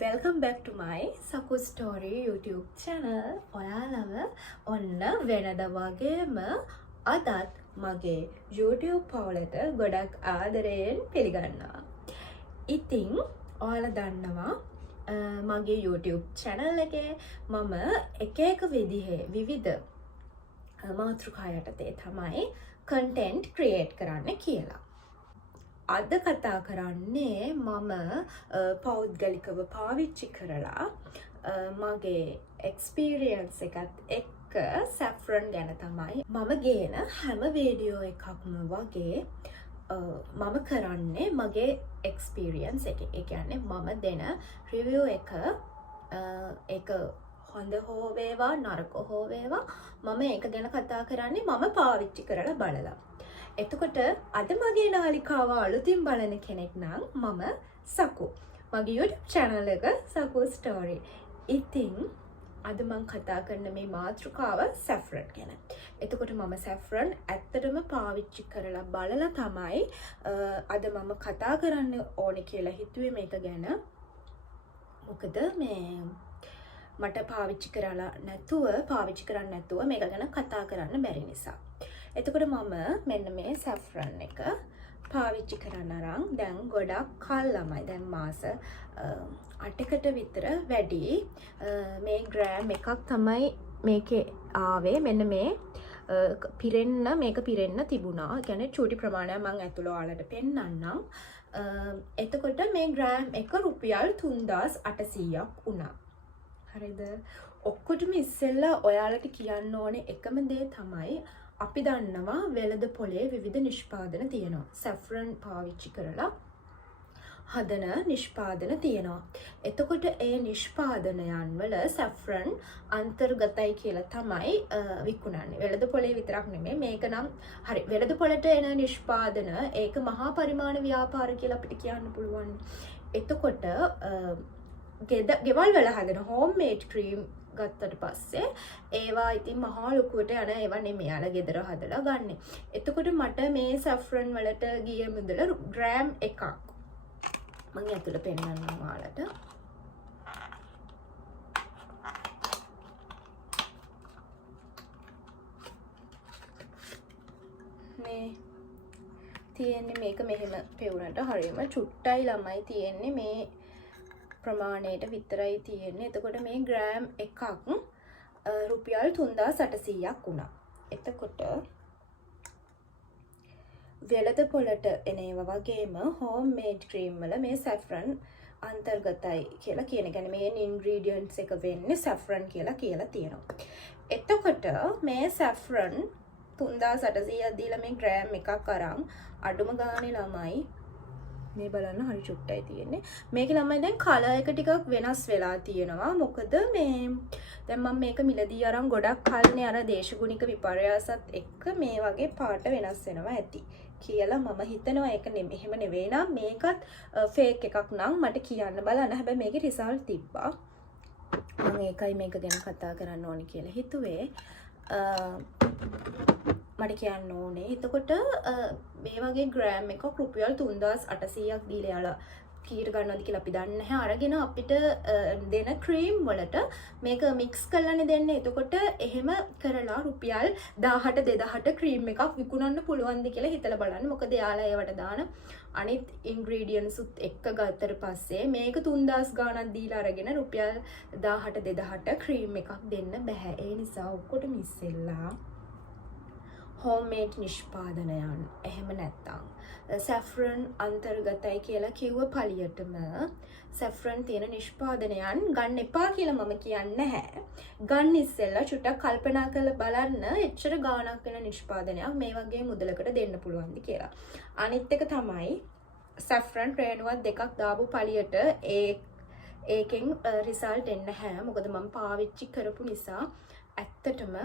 Welcome back to my Saku Story YouTube channel. ඔයාලව ඔන්න වෙනද වගේම අදත් මගේ YouTube පවුලට ගොඩක් ආදරයෙන් පිළිගන්නවා. ඉතින් ඔයාලා දන්නවා මගේ YouTube channel එකේ මම එක විදිහේ විවිධ මාතෘකා යටතේ තමයි content create කරන්න කියලා. අද කතා කරන්නේ මම පෞද්ගලිකව පාවිච්චි කරලා මගේ එක්ස්පීරියන්ස් එකත් එක්ක සැෆ්‍රන් ගැන තමයි මම ගේන හැම වීඩියෝ එකක්ම වගේ මම කරන්නේ මගේ එක්ස්පීරියන්ස් එක. ඒ කියන්නේ මම දෙන රිවිව් එක හොඳ හෝ වේවා නරක හෝ වේවා මම ඒක ගැන කතා කරන්නේ මම පාවිච්චි කරලා බලලා. එතකොට අද මගේ නාලිකාව අලුතින් බලන කෙනෙක් නම් මම සකු. මගේ YouTube channel එක සකු ස්ටෝරි. ඉතින් අද මම කතා කරන මේ මාතෘකාව සැෆ්‍රන් ගැන. එතකොට මම සැෆ්‍රන් ඇත්තටම පාවිච්චි කරලා බලලා තමයි අද මම කතා කරන්න ඕනේ කියලා හිතුවේ මේක ගැන. මොකද මේ මට පාවිච්චි කරන්න නැතුව මේක ගැන කතා කරන්න බැරි නිසා. එතකොට මම මෙන්න මේ සැෆ්‍රන් එක පාවිච්චි කරන්න අරන් දැන් ගොඩක් කල් ළමයි. දැන් මාස 8කට විතර වැඩි මේ ග්‍රෑම් එකක් තමයි මේකේ ආවේ. මෙන්න මේ මේක පිරෙන්න තිබුණා. ඒ කියන්නේ චූටි ප්‍රමාණයක් මම ඇතුළ ඔයාලට පෙන්නන්නම්. එතකොට මේ ග්‍රෑම් එක රුපියල් 3800ක් වුණා. හරිද? ඔක්කොටම ඉස්සෙල්ලා ඔයාලට කියන්න ඕනේ එකම දේ තමයි අපි දන්නවා වෙළඳ පොලේ විවිධ නිෂ්පාදන තියෙනවා. සැෆ්‍රන් පාවිච්චි කරලා හදන නිෂ්පාදන තියෙනවා. එතකොට ඒ නිෂ්පාදනයන් වල සැෆ්‍රන් අන්තර්ගතයි කියලා තමයි විකුණන්නේ. වෙළඳ පොලේ විතරක් නෙමෙයි. මේක නම් හරි වෙළඳ පොලට එන නිෂ්පාදන ඒක මහා පරිමාණ ව්‍යාපාර කියලා අපිට කියන්න පුළුවන්. එතකොට ගෙවල් වල හදන හෝම් මේඩ් ක්‍රීම් ගත්තට පස්සේ ඒවා ඉතින් මහා ලොකුවට යන ඒවා නෙමෙයි යාලා ගෙදර හදලා ගන්න. එතකොට මට මේ සැෆ්‍රන් වලට ගිය මුදල ග්‍රෑම් එකක් මම ඇතුළ පෙන්නන්නම් ඔයාලට. මේ තියෙන්නේ මේක මෙහෙම පෙවුනට හරියම චුට්ටයි ළමයි තියෙන්නේ මේ ප්‍රමාණයට විතරයි තියෙන්නේ. එතකොට මේ ග්‍රෑම් එකක් රුපියල් 3800ක් වුණා. එතකොට වෙළඳ පොලට එන ඒවා වගේම හෝම් මේඩ් ක්‍රීම් වල මේ සැෆ්‍රන් අන්තර්ගතයි කියලා කියන. කියන්නේ මේ ඉන්ග්‍රීඩියන්ට්ස් එක වෙන්නේ සැෆ්‍රන් කියලා තියෙනවා. එතකොට මේ සැෆ්‍රන් 3800ක් දීලා මේ ග්‍රෑම් එකක් අරන් අඩුම ගානේ ළමයි මේ බලන්න හරි චුට්ටයි තියෙන්නේ. මේක ළමයි දැන් කලර් එක ටිකක් වෙනස් වෙලා තියෙනවා. මොකද මේ දැන් මම මේක මිලදී අරන් ගොඩක් කල්නේ අර දේශගුණික විපර්යාසත් එක්ක මේ වගේ පාට වෙනස් වෙනවා ඇති කියලා මම හිතනවා. ඒක එහෙම නෙවෙයි නම් මේකත් ෆේක් එකක් නම් මට කියන්න බලන්න. හැබැයි මේකේ රිසල්ට් තිබ්බා. මම ඒකයි මේක ගැන කතා කරන්න ඕනේ කියලා හිතුවේ. මට කියන්න ඕනේ. එතකොට මේ වගේ ග්‍රෑම් එකක් රුපියල් 3800ක් දීලා යාලා කීයට ගන්නවද කියලා අපි දන්නේ නැහැ. අරගෙන අපිට දෙන ක්‍රීම් වලට මේක මික්ස් කරලානේ දෙන්නේ. එතකොට එහෙම කරලා රුපියල් 18 2000ට ක්‍රීම් එකක් විකුණන්න පුළුවන්ද කියලා හිතලා බලන්න. මොකද යාලා ඒවට දාන අනිත් ඉන්ග්‍රීඩියන්ට්ස් උත් එක්ක ගත්තට පස්සේ මේක 3000 ගාණක් දීලා අරගෙන රුපියල් 18 2000ට ක්‍රීම් එකක් දෙන්න බෑ. ඒ නිසා ඔක්කොටම ඉස්සෙල්ලා හෝම්මේඩ් නිෂ්පාදනයන් එහෙම නැත්තම් සැෆ්‍රන් අන්තර්ගතයි කියලා කිව්ව පළියටම සැෆ්‍රන් තියෙන නිෂ්පාදනයන් ගන්න එපා කියලා මම කියන්නේ නැහැ. ගන්න ඉස්සෙල්ලා චුට්ටක් කල්පනා කරලා බලන්න එච්චර ගාණක් වෙන නිෂ්පාදනයක් මේ වගේ මුදලකට දෙන්න පුළුවන්ද කියලා. අනිත් එක තමයි සැෆ්‍රන් රේණුවක් දෙකක් දාපු පළියට ඒකෙන් රිසල්ට් එන්නේ නැහැ. මොකද මම පාවිච්චි කරපු නිසා ඇත්තටම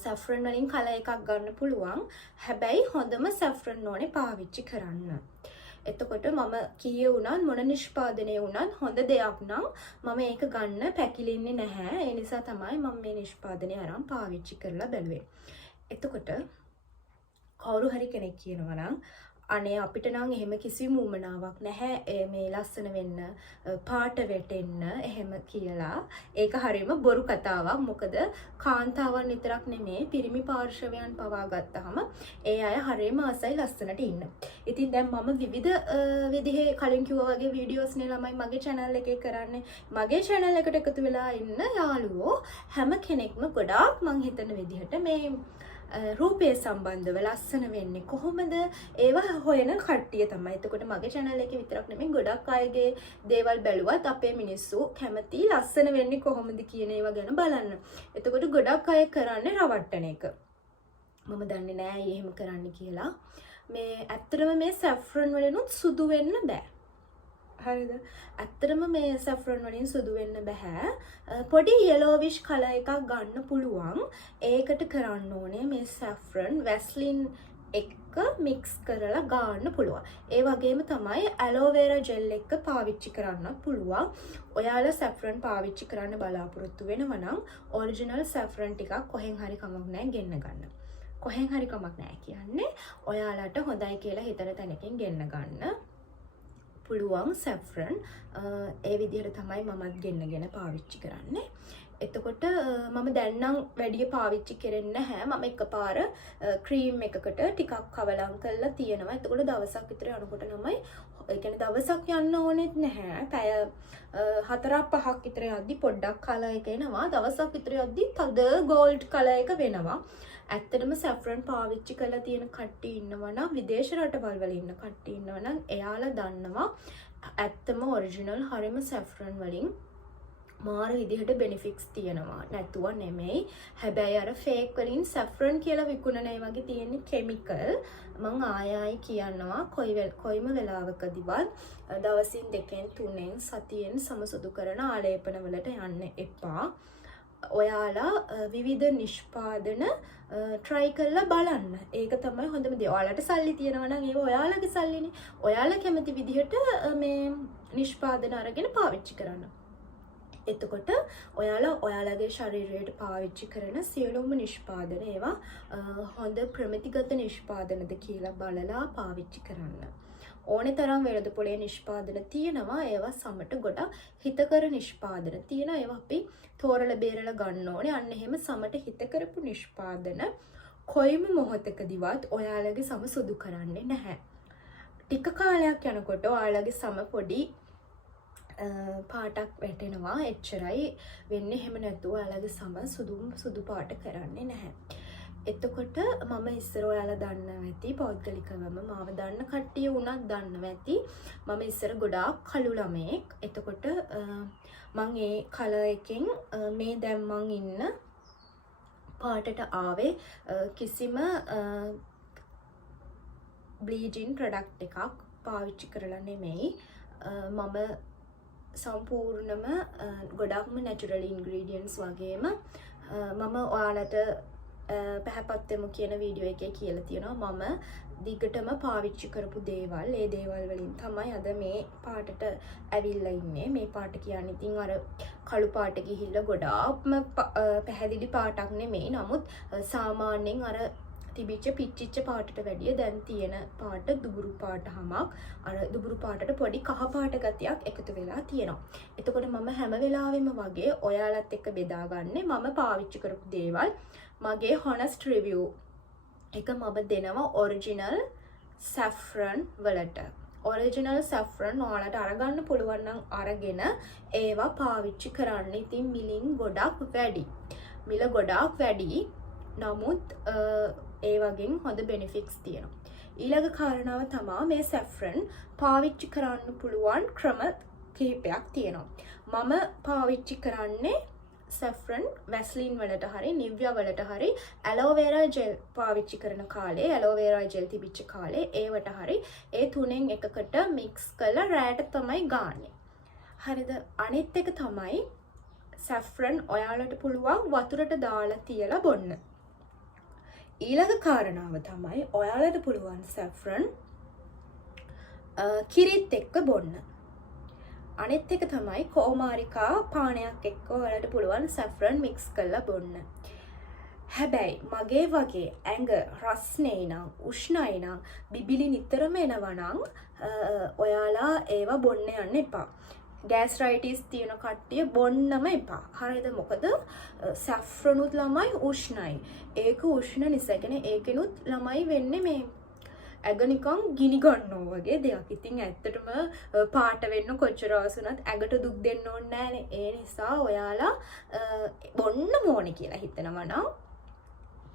සැෆ්‍රන් වලින් කලර් එකක් ගන්න පුළුවන්. හැබැයි හොඳම සැෆ්‍රන් ඕනේ පාවිච්චි කරන්න. එතකොට මම කීයේ වුණත් මොන නිෂ්පාදනය වුණත් හොඳ දෙයක් නම් මම ඒක ගන්න පැකිලෙන්නේ නැහැ. ඒ නිසා තමයි මම මේ නිෂ්පාදනය අරන් පාවිච්චි කරලා බැලුවේ. එතකොට කවුරු හරි කෙනෙක් කියනවා නම් අනේ අපිට නම් එහෙම කිසිම උමනාවක් නැහැ මේ ලස්සන වෙන්න පාට වැටෙන්න එහෙම කියලා. ඒක හරියම බොරු කතාවක්. මොකද කාන්තාවන් විතරක් නෙමේ පිරිමි පාර්ශවයන් පවා ගත්තාම ඒ අය හරියම ආසයි ලස්සනට ඉන්න. ඉතින් දැන් මම විවිධ විදිහේ කලින් කිව්වා වගේ වීඩියෝස් නේ ළමයි මගේ channel එකේ කරන්නේ. මගේ channel එකට එකතු වෙලා ඉන්න යාළුවෝ හැම කෙනෙක්ම ගොඩාක් මං හිතන විදිහට මේ රූපය සම්බන්ධව ලස්සන වෙන්නේ කොහොමද ඒවා හොයන කට්ටිය තමයි. එතකොට මගේ channel එකේ විතරක් නෙමෙයි ගොඩක් අයගේ දේවල් බැලුවත් අපේ මිනිස්සු කැමති ලස්සන වෙන්නේ කොහොමද කියන ඒවා ගැන බලන්න. එතකොට ගොඩක් අය කරන්නේ රවට්ටන එක. මම දන්නේ නෑ ඇයි එහෙම කරන්න කියලා. මේ ඇත්තටම මේ saffron වලිනුත් සුදු වෙන්න බෑ. හරිද? ඇත්තටම මේ saffron වලින් සුදු වෙන්න බෑ. පොඩි yellowish color එකක් ගන්න පුළුවන්. ඒකට කරන්න ඕනේ මේ saffron Vaseline එක mix කරලා ගන්න පුළුවන්. ඒ වගේම තමයි aloe vera gel එක පාවිච්චි කරන්න පුළුවන්. ඔයාලා saffron පාවිච්චි කරන්න බලාපොරොත්තු වෙනවා නම් original saffron ටිකක් කොහෙන් හරි කමක් නැහැ ගෙන්න ගන්න. කොහෙන් හරි කමක් නැහැ කියන්නේ ඔයාලට හොඳයි කියලා හිතන තැනකින් ගෙන්න ගන්න. පුළුවන් saffron ඒ විදිහට තමයි මමත් ගෙන්නගෙන පාවිච්චි කරන්නේ. එතකොට මම දැන් නම් වැඩි පාවිච්චි කරන්නේ නැහැ. මම එකපාර ක්‍රීම් එකකට ටිකක් කවලම් කරලා තියෙනවා. එතකොට දවසක් විතර යනකොට තමයි ඒ කියන්නේ දවසක් යන්න ඕනෙත් නැහැ. පැය 4-5ක් විතර යද්දි පොඩ්ඩක් කලර් එක එනවා. දවසක් විතර යද්දි තද gold කලර් එක වෙනවා. ඇත්තටම saffron පාවිච්චි කරලා තියෙන කට්ටිය ඉන්නවා නම් විදේශ රටවල් වල ඉන්න කට්ටිය ඉන්නවා නම් එයාලා දන්නවා ඇත්තම ඔරිජිනල් හරිම saffron වලින් මාර විදිහට benefits තියෙනවා. නැතුව නෙමෙයි. හැබැයි අර fake වලින් saffron කියලා විකුණන ඒ වගේ තියෙන chemical මං ආයෙ කියනවා කොයිම වෙලාවකදීවත් දවසින් 2-3 සතියෙන් සමසුදු කරන ආලේපන වලට යන්න එපා. ඔයාලා විවිධ නිෂ්පාදන try කරලා බලන්න. ඒක තමයි හොඳම දේ. ඔයාලට සල්ලි තියෙනවා නම් ඒව ඔයාලගේ සල්ලිනේ. ඔයාලා කැමති විදිහට මේ නිෂ්පාදන අරගෙන පාවිච්චි කරන්න. එතකොට ඔයාලා ඔයාලගේ ශරීරයට පාවිච්චි කරන සියලුම නිෂ්පාදන ඒවා හොඳ ප්‍රමිතිගත නිෂ්පාදනද කියලා බලලා පාවිච්චි කරන්න. ඕනේ තරම් වෙළඳ පොලේ නිෂ්පාදන තියෙනවා. ඒවා සමට ගොඩක් හිතකර නිෂ්පාදන තියෙනවා. ඒවා අපි තෝරලා බේරලා ගන්න ඕනේ. අන්න එහෙම සමට හිත කරපු නිෂ්පාදන කොයිම මොහොතකදීවත් ඔයාලගේ සම සුදු කරන්නේ නැහැ. ටික කාලයක් යනකොට ඔයාලගේ සම පොඩි පාටක් වැටෙනවා. එච්චරයි වෙන්නේ. එහෙම නැතුව ඔයාලගේ සම සුදු පාට කරන්නේ නැහැ. එතකොට මම ඉස්සර ඔයාලා දන්නවා ඇති පෞද්ගලිකවම මාව දන්න කට්ටිය වුණත් දන්නවා ඇති මම ඉස්සර ගොඩාක් කළු ළමෙක්. එතකොට මං ඒ කලර් එකෙන් මේ දැන් මං ඉන්න පාටට ආවේ කිසිම බ්ලීචින් ප්‍රොඩක්ට් එකක් පාවිච්චි කරලා නෙමෙයි. මම සම්පූර්ණම ගොඩක්ම නැචරල් ඉන්ග්‍රීඩියන්ට්ස් වගේම මම ඔයාලට පැහැපත්වෙමු කියන වීඩියෝ එකේ කියලා තියෙනවා මම දිගටම පාවිච්චි කරපු දේවල් ඒ දේවල් වලින් තමයි අද මේ පාටට ඇවිල්ලා ඉන්නේ. මේ පාට කියන්නේ ඉතින් අර කළු පාට ගිහිල්ලා ගොඩාක්ම පැහැදිලි පාටක් නෙමෙයි. නමුත් සාමාන්‍යයෙන් අර තිබිච්ච පිච්චිච්ච පාටට වැඩිය දැන් තියෙන පාට දුබුරු පාට හැමක් අර දුබුරු පාටට පොඩි කහ පාට ගතියක් එකතු වෙලා තියෙනවා. එතකොට මම හැම වෙලාවෙම වගේ ඔයාලත් එක්ක බෙදාගන්නේ මම පාවිච්චි කරපු දේවල් මගේ honest review එක මම දෙනවා original saffron වලට. original saffron ඔයාලට අරගන්න පුළුවන් නම් අරගෙන ඒවා පාවිච්චි කරන්න. ඉතින් මිලින් ගොඩක් වැඩි. මිල ගොඩක් වැඩි. නමුත් ඒ වගේ හොඳ benefits තියෙනවා. ඊළඟ කාරණාව තමයි මේ saffron පාවිච්චි කරන්න පුළුවන් ක්‍රම කිහිපයක් තියෙනවා. මම පාවිච්චි කරන්නේ saffron Vaseline වලට හරි Nivea වලට හරි aloe vera gel පාවිච්චි කරන කාලේ aloe vera gel තිබිච්ච කාලේ ඒවට හරි ඒ තුනෙන් එකකට mix කරලා රැට තමයි ගාන්නේ. හරිද? අනිත් එක තමයි saffron ඔයාලට පුළුවන් වතුරට දාලා තියලා බොන්න. ඊළඟ කාරණාව තමයි ඔයාලට පුළුවන් saffron කිරිත් එක්ක බොන්න. අනිත් එක තමයි කෝමාරිකා පානයක් එක්ක ඔයාලට පුළුවන් saffron mix කරලා බොන්න. හැබැයි මගේ වගේ ඇඟ රස්නේ නම් උෂ්ණයි නම් බිබිලි නිතරම එනවා නම් ඔයාලා ඒවා බොන්න යන්න එපා. ගෑස්රයිටිස් තියෙන කට්ටිය බොන්නම එපා. හරිද? මොකද සැෆ්‍රනුත් ළමයි උෂ්ණයි. ඒක උෂ්ණ නිසාගෙන ඒකෙනුත් ළමයි වෙන්නේ මේ ඇඟ නිකන් ගිනි ගන්නවා වගේ දෙයක්. ඉතින් ඇත්තටම පාට වෙන්න කොච්චර ආසුණත් ඇඟට දුක් දෙන්න ඕනේ නැහනේ. ඒ නිසා ඔයාලා බොන්න ඕනේ කියලා හිතනවා නම්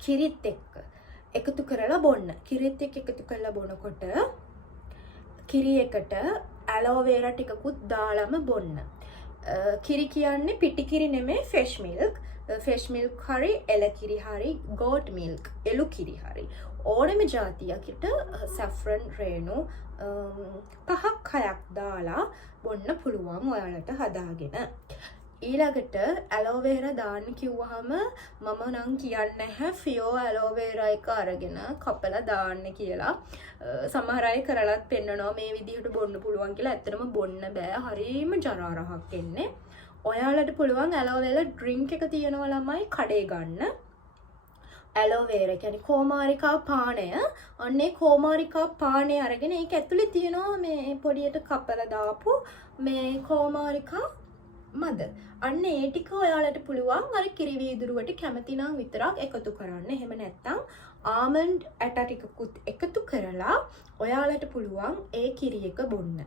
කිරිත් එක්ක එකතු කරලා බොන්න. කිරිත් එක්ක එකතු කරලා බොනකොට කිරි එකට ඇලෝවේරා ටිකකුත් දාලම බොන්න. කිරි කියන්නේ පිටි කිරි නෙමෙයි ෆ්‍රෙෂ් මිල්ක්. ෆ්‍රෙෂ් මිල්ක් හරි එළ කිරි හරි ගෝට් මිල්ක් එළු කිරි හරි ඕනෙම જાතියකට සැෆ්‍රන් රේණු 5ක් 6ක් දාලා බොන්න පුළුවන් ඔයාලට හදාගෙන. ඊළඟට ඇලෝවේරා දාන්න කිව්වහම මම නම් කියන්නේ නැහැ ෆියෝ ඇලෝවේරා එක අරගෙන කපලා දාන්න කියලා. සමහර අය කරලත් පෙන්නනවා මේ විදිහට බොන්න පුළුවන් කියලා. ඇත්තටම බොන්න බෑ. හරීම ජරා රහක් එන්නේ. ඔයාලට පුළුවන් ඇලෝවේරා ඩ්‍රින්ක් එක තියෙනවා ළමයි කඩේ ගන්න. ඇලෝවේරා කියන්නේ කෝමාරිකා පානය. අන්නේ කෝමාරිකා පානය අරගෙන ඒක ඇතුලේ තියෙනවා මේ පොඩියට කපලා දාපු මේ කෝමාරිකා මද. අන්න ඒ ටික ඔයාලට පුළුවන් අර කිරි වීදුරුවට කැමති නම් විතරක් එකතු කරන්න. එහෙම නැත්නම් ආමන්ඩ් ඇට ටිකකුත් එකතු කරලා ඔයාලට පුළුවන් ඒ කිරි එක බොන්න.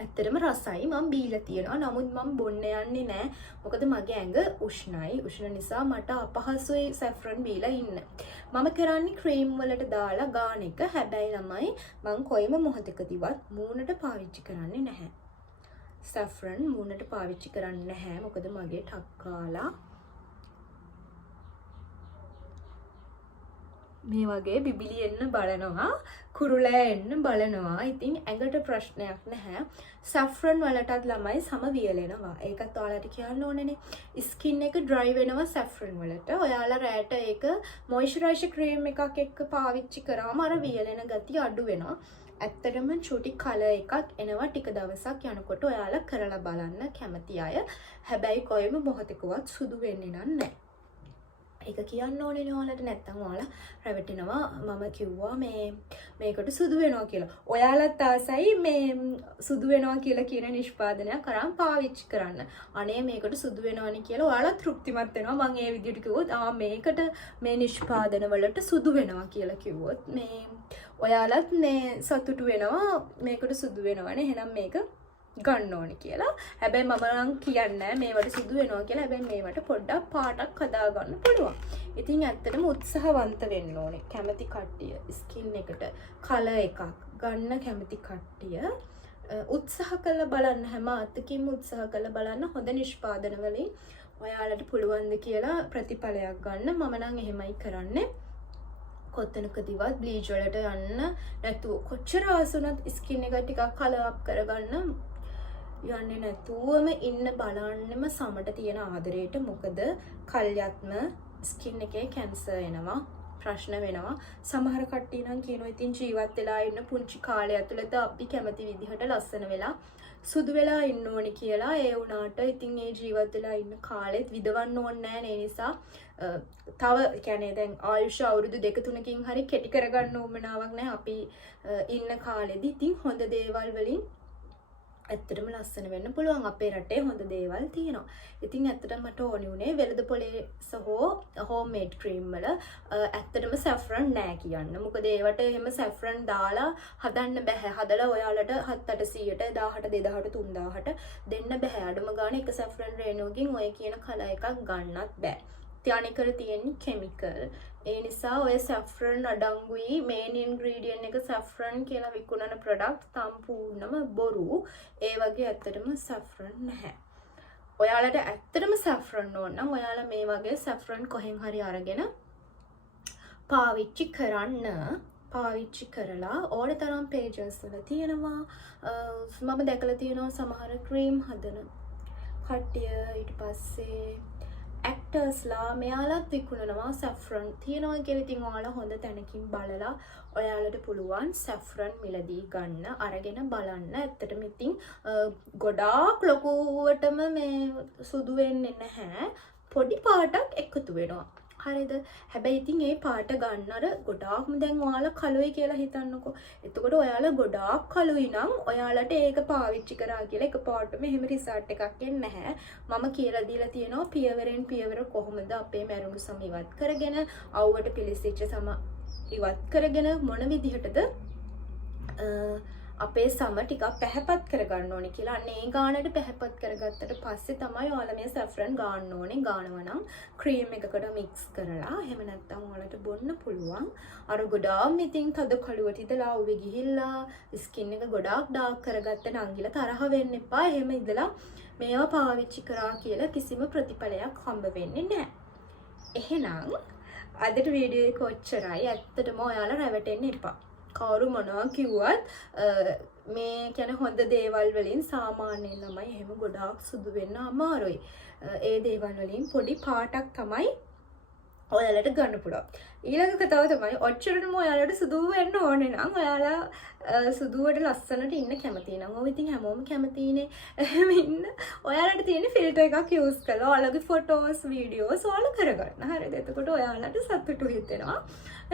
ඇත්තටම රසයි මම බීලා තියෙනවා. නමුත් මම බොන්න යන්නේ නැහැ. මොකද මගේ ඇඟ උෂ්ණයි. උෂ්ණ නිසා මට අපහසුයි සැෆ්‍රන් බීලා ඉන්න. මම කරන්නේ ක්‍රීම් වලට දාලා ගාන එක. හැබැයි ළමයි මම කොයිම මොහොතකදීවත් මූණට පාවිච්චි කරන්නේ නැහැ. සැෆ්‍රන් මූණට පාවිච්චි කරන්නේ නැහැ. මොකද මගේ ටක් කාලා මේ වගේ බිබිලි එන්න බලනවා, කුරුලෑ එන්න බලනවා. ඉතින් ඇඟට ප්‍රශ්නයක් නැහැ. සැෆ්‍රන් වලටත් ළමයි සම වියලෙනවා. ඒකත් ඔයාලට කියන්න ඕනේනේ. ස්කින් එක ඩ්‍රයි වෙනවා සැෆ්‍රන් වලට. ඔයාලා රැට ඒක මොයිස්චරයිසර් ක්‍රීම් එකක් එක්ක පාවිච්චි කරාම අර වියලෙන ගතිය අඩු වෙනවා. ඇත්තටම චුටි කලර් එකක් එනවා ටික දවසක් යනකොට ඔයාලා කරලා බලන්න කැමති අය. හැබැයි කොයිම මොහොතකවත් සුදු වෙන්නේ නැහැ. ඒක කියන්න ඕනේ ඔයාලට. නැත්තම් ඔයාලා රැවටෙනවා මම කිව්වා මේකට සුදු වෙනවා කියලා. ඔයාලත් ආසයි මේ සුදු වෙනවා කියලා කියන නිෂ්පාදනයක් කරන් පාවිච්චි කරන්න. අනේ මේකට සුදු වෙනවනේ කියලා ඔයාලා තෘප්තිමත් වෙනවා. මම ඒ විදිහට කිව්වොත් මේකට මේ නිෂ්පාදන වලට සුදු වෙනවා කියලා කිව්වොත් මේ ඔයාලත් මේ සතුටු වෙනවා මේකට සුදු වෙනවනේ. එහෙනම් මේක ගන්න ඕනේ කියලා. හැබැයි මම නම් කියන්නේ මේවට සුදු වෙනවා කියලා. හැබැයි මේවට පොඩ්ඩක් පාටක් හදා ගන්න පුළුවන්. ඉතින් ඇත්තටම උත්සාහවන්ත වෙන්න ඕනේ. කැමති කට්ටිය ස්කින් එකට කලර් එකක් ගන්න කැමති කට්ටිය උත්සාහ කරලා බලන්න. හැම අතකින්ම උත්සාහ කරලා බලන්න හොඳ නිෂ්පාදන වලින් ඔයාලට පුළුවන් ද කියලා ප්‍රතිඵලයක් ගන්න. මම නම් එහෙමයි කරන්නේ. කොතනකදීවත් බ්ලීච් වලට යන්න නැතුව කොච්චර ආසුණත් ස්කින් එක ටිකක් කලර් අප් කරගන්න යන්නේ නැතුවම ඉන්න බලන්නෙම සමට තියෙන ආදරයට. මොකද කල්යත්ම ස්කින් එකේ කැන්සර් එනවා, ප්‍රශ්න වෙනවා. සමහර කට්ටිය නම් කියනවා ඉතින් ජීවත් වෙලා ඉන්න පුංචි කාලය ඇතුළත අපි කැමති විදිහට ලස්සන වෙලා සුදු වෙලා ඉන්න ඕනි කියලා. ඒ වුණාට ඉතින් ඒ ජීවත් වෙලා ඉන්න කාලෙත් විදවන්න ඕනේ නැහැ. ඒ නිසා තව කියන්නේ දැන් ආයුෂ අවුරුදු 2-3කින් හරි කෙටි කරගන්න උවමනාවක් නැහැ. අපි ඉන්න කාලෙදි ඉතින් හොඳ දේවල් වලින් ඇත්තටම ලස්සන වෙන්න පුළුවන්. අපේ රටේ හොඳ දේවල් තියෙනවා. ඉතින් ඇත්තටම මට ඕනි උනේ වෙළඳ පොලේ සහෝ හෝම් මේඩ් ක්‍රීම් වල ඇත්තටම සැෆ්‍රන් නෑ කියන්න. මොකද ඒවට එහෙම සැෆ්‍රන් දාලා හදන්න බෑ. හදලා ඔයාලට 7-800ට 1000ට 2000ට 3000ට දෙන්න බෑ. අඩුම ගානේ එක සැෆ්‍රන් රේණුවකින් ඔය කියන කලර් එකක් ගන්නත් බෑ. ත්‍යානිකර තියෙන කෙමිකල්. ඒ නිසා ඔය සැෆ්‍රන් අඩංගුයි මේන් ඉන්ග්‍රීඩියන්ට් එක සැෆ්‍රන් කියලා විකුණන ප්‍රොඩක්ට් සම්පූර්ණම බොරු. ඒ වගේ ඇත්තටම සැෆ්‍රන් නැහැ. ඔයාලට ඇත්තටම සැෆ්‍රන් ඕන නම් ඔයාලා මේ වගේ සැෆ්‍රන් කොහෙන් හරි අරගෙන පාවිච්චි කරන්න. පාවිච්චි කරලා ඕන තරම් පේජස් වල තියෙනවා. මම දැකලා තියෙනවා සමහර ක්‍රීම් හදන කට්ටිය. ඊට පස්සේ ඇක්ටර්ස්ලා මෙයාලත් විකුණනවා සැෆ්‍රන් තියෙනවා කියලා. ඉතින් ඔයාලා හොඳ තැනකින් බලලා ඔයාලට පුළුවන් සැෆ්‍රන් මිලදී ගන්න අරගෙන බලන්න. ඇත්තටම ඉතින් ගොඩාක් ලොකුවටම මේ සුදු වෙන්නේ නැහැ. පොඩි පාටක් එකතු වෙනවා. හරිද? හැබැයි ඉතින් ඒ පාට ගන්න අර ගොඩාක්ම දැන් ඔයාලා කළුයි කියලා හිතන්නකෝ. එතකොට ඔයාලා ගොඩාක් කළුයි නම් ඔයාලට ඒක පාවිච්චි කරා කියලා එකපාරටම එහෙම රිසල්ට් එකක් එන්නේ නැහැ. මම කියලා දීලා තියෙනවා පියවරෙන් පියවර කොහොමද අපේ මැරුණු සම ඉවත් කරගෙන අවුවට පිලිසිච්ච සම ඉවත් කරගෙන මොන විදිහටද අපේ සම ටිකක් පැහැපත් කරගන්න ඕනේ කියලා. අන්න ඒ ගානට පැහැපත් කරගත්තට පස්සේ තමයි ඔයාලා මේ සැෆ්‍රන් ගන්න ඕනේ. ගානවා නම් ක්‍රීම් එකකට මික්ස් කරලා. එහෙම නැත්නම් ඔයාලට බොන්න පුළුවන්. අර ගොඩාක් ඉතින් තද කළුවට ඉඳලා උවේ ගිහිල්ලා ස්කින් එක ගොඩාක් ඩාර්ක් කරගත්ත නංගිලා තරහ වෙන්න එපා. එහෙම ඉඳලා මේවා පාවිච්චි කරා කියලා කිසිම ප්‍රතිඵලයක් හම්බ වෙන්නේ නැහැ. එහෙනම් අදට වීඩියෝ එක ඔච්චරයි. ඇත්තටම ඔයාලා රැවටෙන්න එපා. කවුරු මොනවා කිව්වත් මේ කියන හොඳ දේවල් වලින් සාමාන්‍යයෙන් ළමයි එහෙම ගොඩාක් සුදු වෙන්න අමාරුයි. ඒ දේවල් වලින් පොඩි පාටක් තමයි ඔයාලට ගන්න පුළුවන්. ඊළඟ කතාව තමයි ඔච්චරටම ඔයාලට සුදු වෙන්න ඕනේ නම් ඔයාලා සුදුවට ලස්සනට ඉන්න කැමති නම් ඔය ඉතින් හැමෝම කැමතිනේ. එහෙම ඉන්න ඔයාලට තියෙන ෆිල්ටර් එකක් යූස් කරලා ඔයාලගේ ෆොටෝස් වීඩියෝස් ඔයාලා කරගන්න. හරිද? එතකොට ඔයාලට සතුටු හිතෙනවා.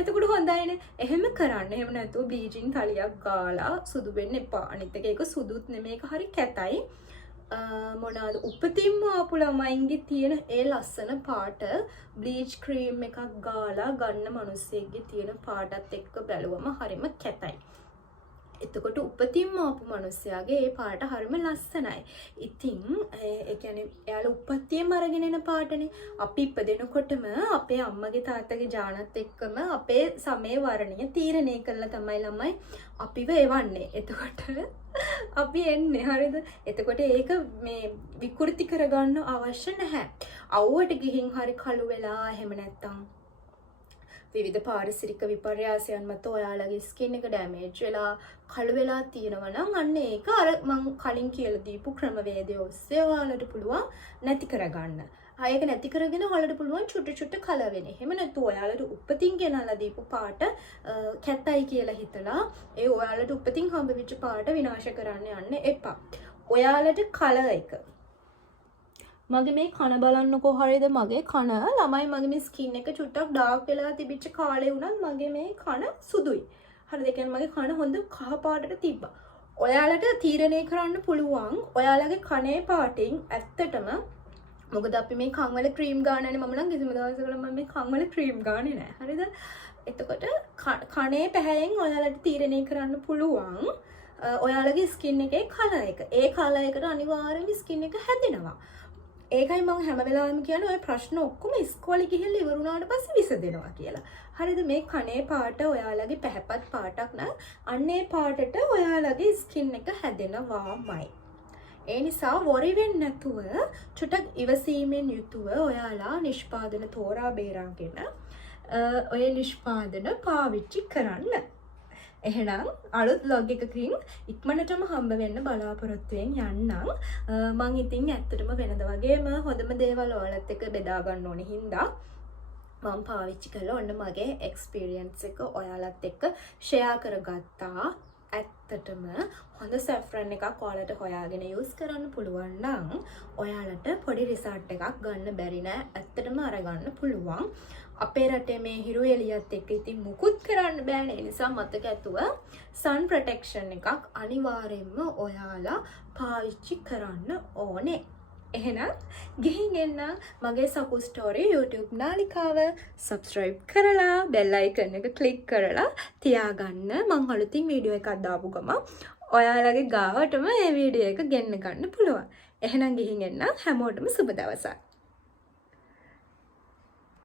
එතකොට හොඳයිනේ. එහෙම කරන්න. එහෙම නැතුව බීජින් තලියක් ගාලා සුදු වෙන්න එපා. අනිත් එක ඒක සුදුත් නෙමෙයි. ඒක හරි කැතයි. මොනවාද උපතින්ම ආපු ළමයින්ගේ තියෙන ඒ ලස්සන පාට බ්ලීච් ක්‍රීම් එකක් ගාලා ගන්න මිනිස්සෙක්ගේ තියෙන පාටත් එක්ක බැලුවම හරිම කැතයි. එතකොට උපතින්ම ආපු මිනිස්සයාගේ ඒ පාට හරිම ලස්සනයි. ඉතින් ඒ කියන්නේ එයාලා උපත්තියම අරගෙන එන පාටනේ. අපි ඉපදෙනකොටම අපේ අම්මගේ තාත්තගේ ජානත් එක්කම අපේ සමේ වර්ණය තීරණය කරලා තමයි ළමයි අපිව එවන්නේ. එතකොට අපි එන්නේ හරිද? එතකොට ඒක මේ විකෘති කරගන්න අවශ්‍ය නැහැ. අවුවට ගිහින් හරි කළු වෙලා එහෙම නැත්තම් විවිධ පාරිසරික විපර්යාසයන් මත ඔයාලගේ ස්කින් එක ඩැමේජ් වෙලා කළු වෙලා තියෙනවා නම් අන්න ඒක අර මම කලින් කියලා දීපු ක්‍රමවේදය ඔස්සේ ඔයාලට පුළුවන් නැති කරගන්න. ඒක නැති කරගෙන ඔයාලට පුළුවන් චුට්ට චුට්ට කලර් වෙන. එහෙම නැතු ඔයාලට උපතින් ගෙනල්ලා දීපු පාට කැතයි කියලා හිතලා ඒ ඔයාලට උපතින් හම්බෙච්ච පාට විනාශ කරන්න යන්න එපා. ඔයාලට කලර් එක මගේ මේ කන බලන්නකෝ හරියද? මගේ කන ළමයි මගේ මේ ස්කින් එක චුට්ටක් ඩාර්ක් වෙලා තිබිච්ච කාලේ වුණත් මගේ මේ කන සුදුයි. හරිද? ඒ කියන්නේ මගේ කන හොඳ කහ පාටට තිබ්බා. ඔයාලට තීරණය කරන්න පුළුවන් ඔයාලගේ කනේ පාටින් ඇත්තටම මොකද අපි මේ කන් වල ක්‍රීම් ගානනේ. මම නම් කිසිම දවසක මම මේ කන් වල ක්‍රීම් ගානේ නැහැ. හරිද? එතකොට කනේ පැහැයෙන් ඔයාලට තීරණය කරන්න පුළුවන් ඔයාලගේ ස්කින් එකේ කලර් එක. ඒ කලර් එකට අනිවාර්යයෙන්ම ස්කින් එක හැදෙනවා. ඒකයි මම හැම වෙලාවෙම කියන්නේ ඔය ප්‍රශ්න ඔක්කොම ඉස්කෝලේ ගිහිල්ලා ඉවර වුණාට පස්සේ විසඳෙනවා කියලා. හරිද? මේ කනේ පාට ඔයාලගේ පැහැපත් පාටක් නම් අන්නේ පාටට ඔයාලගේ ස්කින් එක හැදෙනවාමයි. ඒ නිසා worry වෙන්නේ නැතුව චුට්ටක් ඉවසීමෙන් යුතුව ඔයාලා නිෂ්පාදන තෝරා බේරාගෙන ඔය නිෂ්පාදන පාවිච්චි කරන්න. එහෙනම් අලුත් vlog එකකින් ඉක්මනටම හම්බ වෙන්න බලාපොරොත්තු වෙන්නම්. මං ඉතින් ඇත්තටම වෙනද වගේම හොඳම දේවල් ඔයාලත් එක්ක බෙදා ගන්න ඕනේ හින්දා මම පාවිච්චි කරලා ඔන්න මගේ එක්ස්පීරියන්ස් එක ඔයාලත් එක්ක ෂෙයා කරගත්තා. ඇත්තටම හොඳ සැෆ්‍රන් එකක් ඔයාලට හොයාගෙන යූස් කරන්න පුළුවන් නම් ඔයාලට පොඩි රිසල්ට් එකක් ගන්න බැරි නෑ. ඇත්තටම අරගන්න පුළුවන්. අපේ රටේ මේ හිරු එළියත් එක්ක ඉතින් මුකුත් කරන්න බෑනේ. ඒ නිසා මතක ඇතුව sun protection එකක් අනිවාර්යයෙන්ම ඔයාලා පාවිච්චි කරන්න ඕනේ. එහෙනම් ගිහින් එන්න මගේ සකු ස්ටෝරි YouTube නාලිකාව subscribe කරලා bell icon එක click කරලා තියාගන්න. මං අලුතින් වීඩියෝ එකක් දාපු ගමන් ඔයාලගේ ගාවටම මේ වීඩියෝ එක ගෙන්න ගන්න පුළුවන්. එහෙනම් ගිහින් එන්න හැමෝටම සුබ දවසක්.